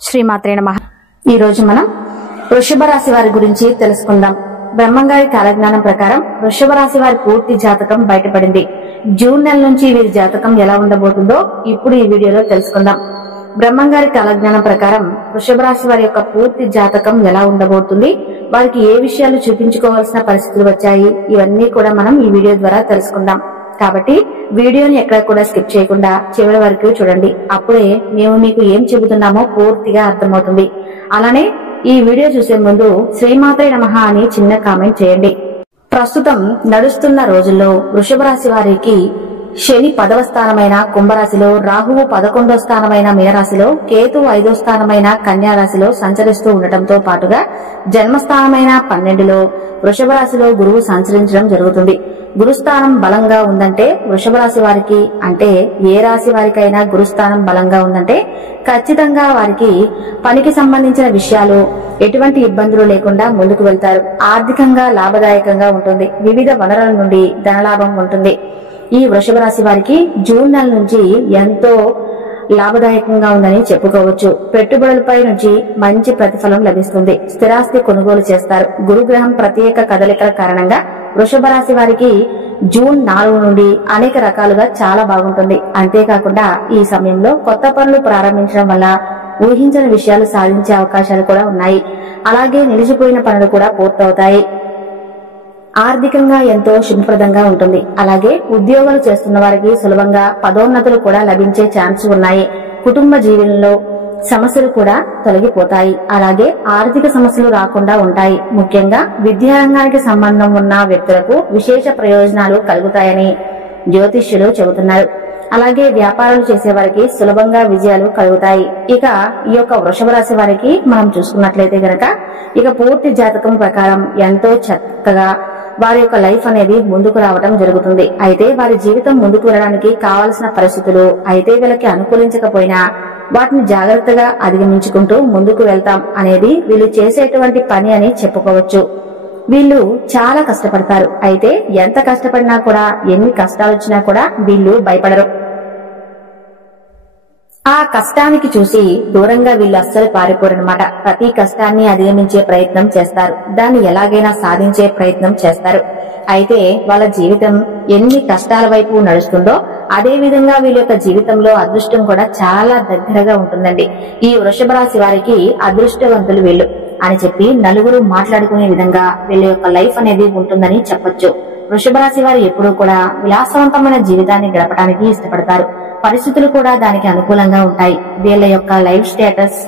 శ్రీమాత్రే నమః. ఈ రోజు మనం వృషభ రాశి వారి గురించి తెలుసుకుందాం. బ్రహ్మంగారి కాలజ్ఞానం ప్రకారం వృషభ రాశి వారి పూర్తి జాతకం బయటపడింది. జూన్ నెల నుంచి వీరి జాతకం ఎలా ఉండబోతుందో ఇప్పుడు ఈ వీడియోలో తెలుసుకుందాం. బ్రహ్మంగారి కాలజ్ఞానం ప్రకారం వృషభ రాశి వారి యొక్క పూర్తి జాతకం ఎలా ఉండబోతుంది, వారికి ఏ విషయాలు చూపించుకోవాల్సిన పరిస్థితులు వచ్చాయి, ఇవన్నీ కూడా మనం ఈ వీడియో ద్వారా తెలుసుకుందాం. కాబట్టి వీడియోని ఎక్కడ కూడా స్కిప్ చేయకుండా చివరి వరకు చూడండి. అప్పుడే మేము మీకు ఏం చెబుతున్నామో పూర్తిగా అర్థమవుతుంది. అలానే ఈ వీడియో చూసే ముందు శ్రీమాత్రే నమః అని చిన్న కామెంట్ చేయండి. ప్రస్తుతం నడుస్తున్న రోజుల్లో వృషభ రాశి వారికి శని 10వ స్థానమైన కుంభరాశిలో, రాహువు 11వ స్థానమైన మీనరాశిలో, కేతు 5వ స్థానమైన కన్యా రాశిలో సంచరిస్తూ ఉండటంతో పాటుగా జన్మస్థానమైన 12లో వృషభ రాశిలో గురువు సంచరించడం జరుగుతుంది. గురుస్థానం బలంగా ఉందంటే వృషభ రాశి వారికి, అంటే ఏ రాశి వారికైనా గురుస్థానం బలంగా ఉందంటే ఖచ్చితంగా వారికి పనికి సంబంధించిన విషయాలు ఎటువంటి ఇబ్బందులు లేకుండా ముందుకు వెళ్తారు. ఆర్థికంగా లాభదాయకంగా ఉంటుంది. వివిధ వనరుల నుండి ధనలాభం ఉంటుంది. ఈ వృషభ రాశి వారికి జూన్ నెల నుంచి ఎంతో లాభదాయకంగా ఉందని చెప్పుకోవచ్చు. పెట్టుబడులపై నుంచి మంచి ప్రతిఫలం లభిస్తుంది. స్థిరాస్తి కొనుగోలు చేస్తారు. గురుగ్రహం ప్రత్యేక కదలికల కారణంగా వృషభ రాశి వారికి జూన్ 4 నుండి అనేక రకాలుగా చాలా బాగుంటుంది. అంతేకాకుండా ఈ సమయంలో కొత్త పనులు ప్రారంభించడం వల్ల ఊహించని విషయాలు సాధించే అవకాశాలు కూడా ఉన్నాయి. అలాగే నిలిచిపోయిన పనులు కూడా పూర్తవుతాయి. ఆర్థికంగా ఎంతో శుభప్రదంగా ఉంటుంది. అలాగే ఉద్యోగాలు చేస్తున్న వారికి సులభంగా పదోన్నతులు కూడా లభించే ఛాన్స్ ఉన్నాయి. కుటుంబ జీవనంలో సమస్యలు కూడా తొలగిపోతాయి. అలాగే ఆర్థిక సమస్యలు రాకుండా ఉంటాయి. ముఖ్యంగా విద్యారంగానికి సంబంధం ఉన్న వ్యక్తులకు విశేష ప్రయోజనాలు కలుగుతాయని జ్యోతిష్యులు చెబుతున్నారు. అలాగే వ్యాపారాలు చేసే వారికి సులభంగా విజయాలు కలుగుతాయి. ఇక ఈ యొక్క వృషభ రాశి వారికి మనం చూసుకున్నట్లయితే గనక ఇక పూర్తి జాతకం ప్రకారం ఎంతో చక్కగా వారి యొక్క లైఫ్ అనేది ముందుకు రావడం జరుగుతుంది. అయితే వారి జీవితం ముందుకు వెళ్ళడానికి కావలసిన పరిస్థితులు అయితే వీళ్ళకి అనుకూలించకపోయినా వాటిని జాగ్రత్తగా అధిగమించుకుంటూ ముందుకు వెళ్తాం అనేది వీళ్ళు చేసేటువంటి పని అని చెప్పుకోవచ్చు. వీళ్ళు చాలా కష్టపడతారు. అయితే ఎంత కష్టపడినా కూడా, ఎన్ని కష్టాలు వచ్చినా కూడా వీళ్ళు భయపడరు. ఆ కష్టానికి చూసి దూరంగా వీళ్ళు అస్సలు పారిపోరనమాట. ప్రతి కష్టాన్ని అధిగమించే ప్రయత్నం చేస్తారు. దాన్ని ఎలాగైనా సాధించే ప్రయత్నం చేస్తారు. అయితే వాళ్ళ జీవితం ఎన్ని కష్టాల వైపు నడుస్తుందో అదే విధంగా వీళ్ళ యొక్క జీవితంలో అదృష్టం కూడా చాలా దగ్గరగా ఉంటుందండి. ఈ వృషభ రాశి వారికి అదృష్టవంతులు వీళ్ళు అని చెప్పి నలుగురు మాట్లాడుకునే విధంగా వీళ్ళ యొక్క లైఫ్ అనేది ఉంటుందని చెప్పొచ్చు. వృషభ రాశి వారు ఎప్పుడూ కూడా విలాసవంతమైన జీవితాన్ని గడపడానికి ఇష్టపడతారు. పరిస్థితులు కూడా దానికి అనుకూలంగా ఉంటాయి. వీళ్ళ యొక్క లైఫ్ స్టేటస్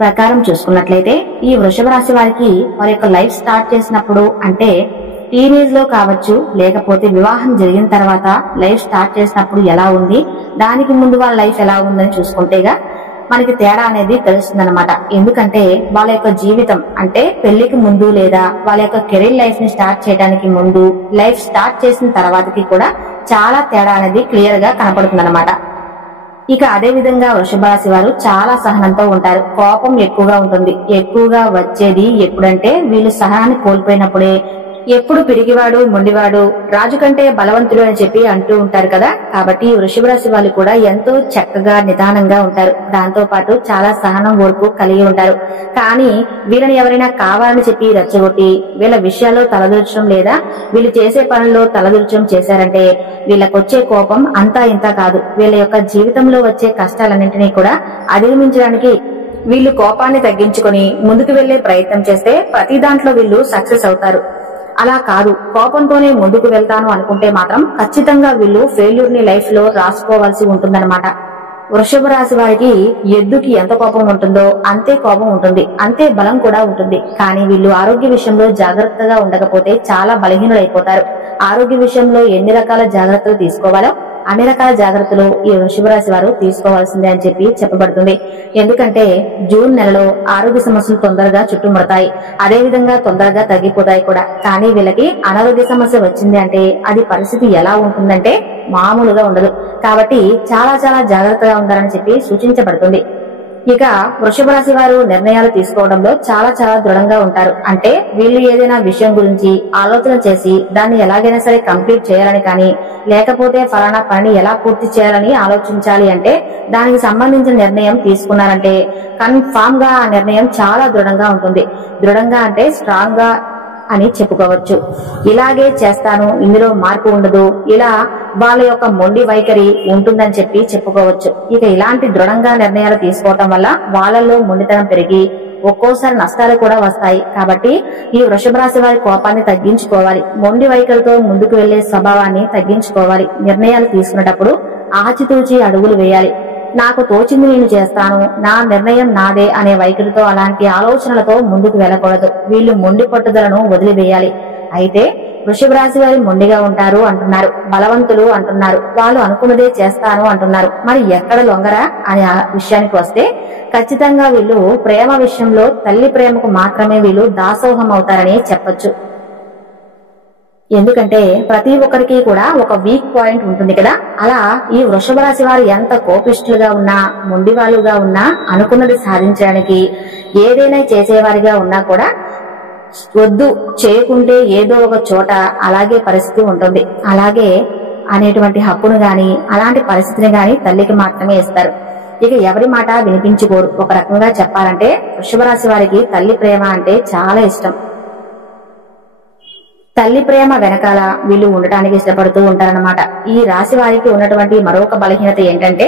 ప్రకారం చూసుకున్నట్లయితే ఈ వృషభ రాశి వారికి వారి యొక్క లైఫ్ స్టార్ట్ చేసినప్పుడు, అంటే టీనేజ్ లో కావచ్చు, లేకపోతే వివాహం జరిగిన తర్వాత లైఫ్ స్టార్ట్ చేసినప్పుడు ఎలా ఉంది, దానికి ముందు వాళ్ళ లైఫ్ ఎలా ఉందని చూసుకుంటేగా మనకి తేడా అనేది తెలుస్తుందన్నమాట. ఎందుకంటే వాళ్ళ యొక్క జీవితం, అంటే పెళ్లికి ముందు లేదా వాళ్ళ యొక్క కెరీర్ లైఫ్ ని స్టార్ట్ చేయడానికి ముందు, లైఫ్ స్టార్ట్ చేసిన తర్వాతకి కూడా చాలా తేడా అనేది క్లియర్ గా కనపడుతుందన్నమాట. ఇక అదే విధంగా వృషభ రాశి వారు చాలా సహనంతో ఉంటారు. కోపం ఎక్కువగా ఉంటుంది. ఎక్కువగా వచ్చేది ఎప్పుడంటే వీళ్ళు సహనాన్ని కోల్పోయినప్పుడే. ఎప్పుడు పిరిగివాడు మొండివాడు రాజు కంటే బలవంతుడు అని చెప్పి అంటూ ఉంటారు కదా. కాబట్టి వృషభ రాశి వాళ్ళు కూడా ఎంతో చక్కగా నిదానంగా ఉంటారు. దాంతో పాటు చాలా సహనం ఓర్పు కలిగి ఉంటారు. కానీ వీళ్ళని ఎవరైనా కావాలని చెప్పి రెచ్చగొట్టి వీళ్ళ విషయాల్లో తలదూర్చడం లేదా వీళ్ళు చేసే పనుల్లో తలదూర్చడం చేశారంటే వీళ్ళకొచ్చే కోపం అంతా ఇంత కాదు. వీళ్ళ యొక్క జీవితంలో వచ్చే కష్టాలన్నింటినీ కూడా అధిగమించడానికి వీళ్ళు కోపాన్ని తగ్గించుకొని ముందుకు వెళ్లే ప్రయత్నం చేస్తే ప్రతి దాంట్లో వీళ్ళు సక్సెస్ అవుతారు. అలా కాదు, కోపంతోనే ముందుకు వెళ్తాను అనుకుంటే మాత్రం ఖచ్చితంగా వీళ్ళు ఫెయిల్యూర్ ని లైఫ్ లో రాసుకోవాల్సి ఉంటుందన్నమాట. వృషభ రాశి వారికి ఎద్దుకి ఎంత కోపం ఉంటుందో అంతే కోపం ఉంటుంది, అంతే బలం కూడా ఉంటుంది. కానీ వీళ్ళు ఆరోగ్య విషయంలో జాగ్రత్తగా ఉండకపోతే చాలా బలహీనులైపోతారు. ఆరోగ్య విషయంలో ఎన్ని రకాల జాగ్రత్తలు తీసుకోవాలో అన్ని రకాల జాగ్రత్తలు ఈ వృషభ రాశి వారు తీసుకోవాల్సిందే అని చెప్పి చెప్పబడుతుంది. ఎందుకంటే జూన్ నెలలో ఆరోగ్య సమస్యలు తొందరగా చుట్టుముడతాయి. అదే విధంగా తొందరగా తగ్గిపోతాయి కూడా. కానీ వీళ్ళకి అనారోగ్య సమస్య వచ్చింది అంటే అది పరిస్థితి ఎలా ఉంటుందంటే మామూలుగా ఉండదు. కాబట్టి చాలా చాలా జాగ్రత్తగా ఉండాలని చెప్పి సూచించబడుతుంది. ఇక వృషభ రాశి వారు నిర్ణయాలు తీసుకోవడంలో చాలా చాలా దృఢంగా ఉంటారు. అంటే వీళ్ళు ఏదైనా విషయం గురించి ఆలోచన చేసి దాన్ని ఎలాగైనా సరే కంప్లీట్ చేయాలని కానీ లేకపోతే ఫలానా పనిని ఎలా పూర్తి చేయాలని ఆలోచించాలి అంటే దానికి సంబంధించిన నిర్ణయం తీసుకున్నారంటే కన్ఫామ్ గా ఆ నిర్ణయం చాలా దృఢంగా ఉంటుంది. దృఢంగా అంటే స్ట్రాంగ్ గా అని చెప్పుకోవచ్చు. ఇలాగే చేస్తాను, ఇందులో మార్పు ఉండదు, ఇలా వాళ్ళ యొక్క మొండి వైఖరి ఉంటుందని చెప్పి చెప్పుకోవచ్చు. ఇక ఇలాంటి దృఢంగా నిర్ణయాలు తీసుకోవటం వల్ల వాళ్ళల్లో మొండితనం పెరిగి ఒక్కోసారి నష్టాలు కూడా వస్తాయి. కాబట్టి ఈ వృషభ రాశి వారి కోపాన్ని తగ్గించుకోవాలి. మొండి వైఖరితో ముందుకు వెళ్లే స్వభావాన్ని తగ్గించుకోవాలి. నిర్ణయాలు తీసుకునేటప్పుడు ఆచితూచి అడుగులు వేయాలి. నాకు తోచింది నేను చేస్తాను, నా నిర్ణయం నాదే అనే వైఖరితో, అలాంటి ఆలోచనలతో ముందుకు వెళ్ళకూడదు. వీళ్ళు మొండి పట్టుదలను వదిలివేయాలి. అయితే వృషభ రాశి వారి మొండిగా ఉంటారు అంటున్నారు, బలవంతులు అంటున్నారు, వాళ్ళు అనుకున్నదే చేస్తాను అంటున్నారు. మరి ఎక్కడ లొంగరా అనే విషయానికి వస్తే ఖచ్చితంగా వీళ్ళు ప్రేమ విషయంలో తల్లి ప్రేమకు మాత్రమే వీళ్ళు దాసోహం అవుతారని చెప్పొచ్చు. ఎందుకంటే ప్రతి ఒక్కరికి కూడా ఒక వీక్ పాయింట్ ఉంటుంది కదా. అలా ఈ వృషభ రాశి వారు ఎంత కోపిష్ఠులుగా ఉన్నా, మొండివాళ్ళుగా ఉన్నా, అనుకున్నది సాధించడానికి ఏదైనా చేసేవారిగా ఉన్నా కూడా వద్దు చేయకుంటే ఏదో ఒక చోట అలాగే పరిస్థితి ఉంటుంది. అలాగే అనేటువంటి హక్కును గాని అలాంటి పరిస్థితిని గాని తల్లికి మాత్రమే ఇస్తారు. ఇక ఎవరి మాట వినిపించుకోరు. ఒక రకంగా చెప్పాలంటే వృషభ రాశి వారికి తల్లి ప్రేమ అంటే చాలా ఇష్టం. తల్లి ప్రేమ వెనకాల వీళ్ళు ఉండటానికి ఇష్టపడుతూ ఉంటారన్నమాట. ఈ రాశి వారికి ఉన్నటువంటి మరొక బలహీనత ఏంటంటే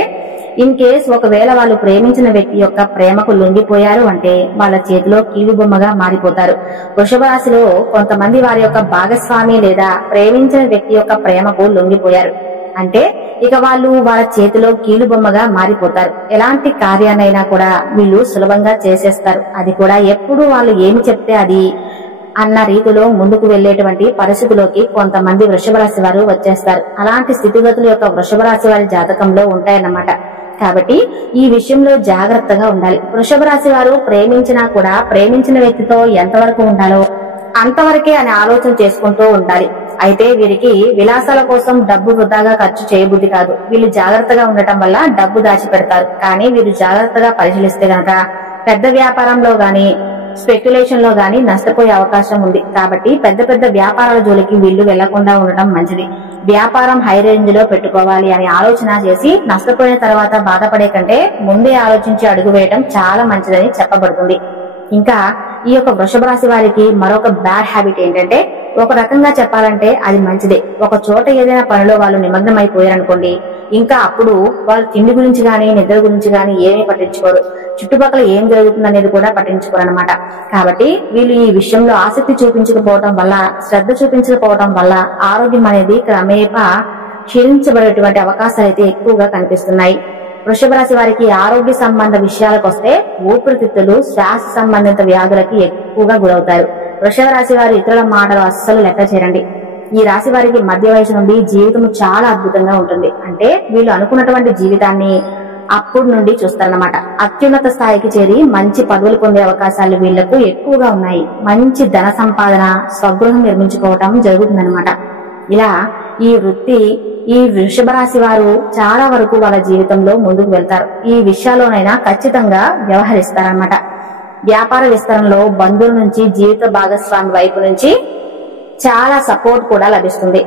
ఇన్ కేస్ ఒకవేళ వాళ్ళు ప్రేమించిన వ్యక్తి యొక్క ప్రేమకు లొంగిపోయారు అంటే వాళ్ళ చేతిలో కీలుబొమ్మగా మారిపోతారు. వృషభ రాశిలో కొంతమంది వారి యొక్క భాగస్వామి లేదా ప్రేమించిన వ్యక్తి యొక్క ప్రేమకు లొంగిపోయారు అంటే ఇక వాళ్ళు వాళ్ళ చేతిలో కీలుబొమ్మగా మారిపోతారు. ఎలాంటి కార్యాన్నైనా కూడా వీళ్ళు సులభంగా చేసేస్తారు. అది కూడా ఎప్పుడు వాళ్ళు ఏమి చెప్తే అది అన్న రీతిలో ముందుకు వెళ్లేటువంటి పరిస్థితిలోకి కొంతమంది వృషభ రాశి వారు వచ్చేస్తారు. అలాంటి స్థితిగతులు యొక్క వృషభ రాశి వారి జాతకంలో ఉంటాయన్నమాట. కాబట్టి ఈ విషయంలో జాగ్రత్తగా ఉండాలి. వృషభ రాశి వారు ప్రేమించినా కూడా ప్రేమించిన వ్యక్తితో ఎంతవరకు ఉండాలో అంతవరకే అనే ఆలోచన చేసుకుంటూ ఉండాలి. అయితే వీరికి విలాసాల కోసం డబ్బు వృధాగా ఖర్చు చేయబుద్ధి కాదు. వీళ్ళు జాగ్రత్తగా ఉండటం వల్ల డబ్బు దాచిపెడతారు. కానీ వీరు జాగ్రత్తగా పరిశీలిస్తే గనక పెద్ద వ్యాపారంలో గాని స్పెక్యులేషన్ లో గాని నష్టపోయే అవకాశం ఉంది. కాబట్టి పెద్ద పెద్ద వ్యాపారాల జోలికి వీళ్ళు వెళ్లకుండా ఉండటం మంచిది. వ్యాపారం హై రేంజ్ లో పెట్టుకోవాలి అనే ఆలోచన చేసి నష్టపోయిన తర్వాత బాధపడే కంటే ముందే ఆలోచించి అడుగు వేయడం చాలా మంచిదని చెప్పబడుతుంది. ఇంకా ఈ యొక్క వృషభ రాశి వారికి మరొక బ్యాడ్ హ్యాబిట్ ఏంటంటే ఒక రకంగా చెప్పాలంటే అది మంచిదే. ఒక చోట ఏదైనా పనిలో వాళ్ళు నిమగ్నమైపోయారనుకోండి, ఇంకా అప్పుడు వాళ్ళు తిండి గురించి గాని నిద్ర గురించి గాని ఏమీ పట్టించుకోరు. చుట్టుపక్కల ఏం జరుగుతుందనేది కూడా పట్టించుకోరు అనమాట. కాబట్టి వీళ్ళు ఈ విషయంలో ఆసక్తి చూపించకపోవడం వల్ల, శ్రద్ధ చూపించకపోవడం వల్ల ఆరోగ్యం అనేది క్రమేపా క్షీణించబడేటువంటి అవకాశాలు అయితే ఎక్కువగా కనిపిస్తున్నాయి. వృషభ రాశి వారికి ఆరోగ్య సంబంధ విషయాలకు వస్తే ఊపిరితిత్తులు, శ్వాస సంబంధిత వ్యాధులకి ఎక్కువగా గురవుతారు. వృషభ రాశి వారు ఇతరుల మాటలు అస్సలు లెక్క చేయరండి. ఈ రాశి వారికి మధ్య వయసు నుండి జీవితం చాలా అద్భుతంగా ఉంటుంది. అంటే వీళ్ళు అనుకున్నటువంటి జీవితాన్ని అప్పుడు నుండి చూస్తారన్నమాట. అత్యున్నత స్థాయికి చేరి మంచి పదవులు పొందే అవకాశాలు వీళ్లకు ఎక్కువగా ఉన్నాయి. మంచి ధన సంపాదన, స్వగృహం నిర్మించుకోవటం జరుగుతుందన్నమాట. ఇలా ఈ వృత్తి ఈ వృషభ రాశి వారు చాలా వరకు వాళ్ళ జీవితంలో ముందుకు వెళ్తారు. ఈ విషయాల్లోనైనా ఖచ్చితంగా వ్యవహరిస్తారన్నమాట. వ్యాపార విస్తరణలో బంధువుల నుంచి, జీవిత భాగస్వామి వైపు నుంచి చాలా సపోర్ట్ కూడా లభిస్తుంది.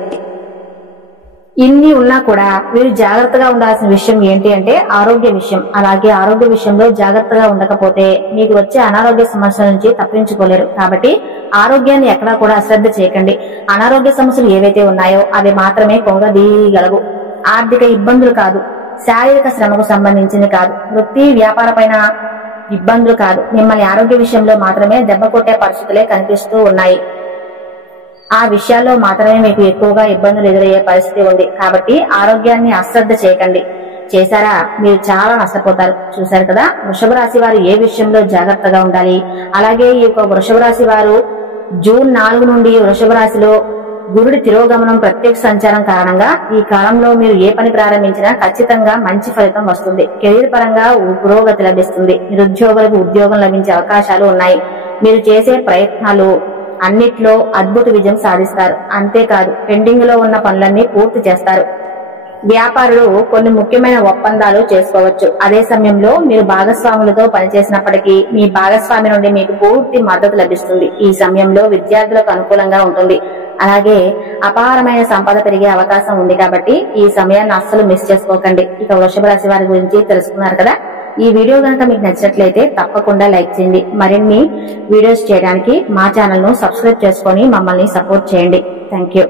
ఇన్ని ఉన్నా కూడా వీరు జాగ్రత్తగా ఉండాల్సిన విషయం ఏంటి అంటే ఆరోగ్య విషయం. అలాగే ఆరోగ్య విషయంలో జాగ్రత్తగా ఉండకపోతే మీకు వచ్చే అనారోగ్య సమస్యల నుంచి తప్పించుకోలేరు. కాబట్టి ఆరోగ్యాన్ని ఎక్కడా కూడా అశ్రద్ధ చేయకండి. అనారోగ్య సమస్యలు ఏవైతే ఉన్నాయో అవి మాత్రమే పొంగదీయగలవు. ఆర్థిక ఇబ్బందులు కాదు, శారీరక శ్రమకు సంబంధించింది కాదు, వృత్తి వ్యాపార పైన ఇబ్బందులు కాదు, మిమ్మల్ని ఆరోగ్య విషయంలో మాత్రమే దెబ్బ కొట్టే పరిస్థితులే కనిపిస్తూ ఉన్నాయి. ఆ విషయాల్లో మాత్రమే మీకు ఎక్కువగా ఇబ్బందులు ఎదురయ్యే పరిస్థితి ఉంది. కాబట్టి ఆరోగ్యాన్ని అశ్రద్ధ చేయకండి. చేశారా మీరు చాలా నష్టపోతారు. చూశారు కదా వృషభ రాశి వారు ఏ విషయంలో జాగ్రత్తగా ఉండాలి. అలాగే ఈ యొక్క వృషభ రాశి వారు జూన్ 4 నుండి వృషభ రాశిలో గురుడి తిరోగమనం ప్రత్యక్ష సంచారం కారణంగా ఈ కాలంలో మీరు ఏ పని ప్రారంభించినా ఖచ్చితంగా మంచి ఫలితం వస్తుంది. కెరీర్ పరంగా పురోగతి లభిస్తుంది. నిరుద్యోగులకు ఉద్యోగం లభించే అవకాశాలు ఉన్నాయి. మీరు చేసే ప్రయత్నాలు అన్నిట్లో అద్భుత విజయం సాధిస్తారు. అంతేకాదు పెండింగ్ లో ఉన్న పనులన్నీ పూర్తి చేస్తారు. వ్యాపారులు కొన్ని ముఖ్యమైన ఒప్పందాలు చేసుకోవచ్చు. అదే సమయంలో మీరు భాగస్వాములతో పనిచేసినప్పటికీ మీ భాగస్వామి నుండి మీకు పూర్తి మద్దతు లభిస్తుంది. ఈ సమయంలో విద్యార్థులకు అనుకూలంగా ఉంటుంది. అలాగే అపారమైన సంపద పెరిగే అవకాశం ఉంది కాబట్టి ఈ సమయాన్ని అస్సలు మిస్ చేసుకోకండి. ఇక వృషభ రాశి వారి గురించి తెలుసుకున్నారు కదా. ఈ వీడియో కనుక మీకు నచ్చినట్లయితే తప్పకుండా లైక్ చేయండి. మరిన్ని వీడియోస్ చేయడానికి మా ఛానల్ ను సబ్స్క్రైబ్ చేసుకొని మమ్మల్ని సపోర్ట్ చేయండి. Thank you.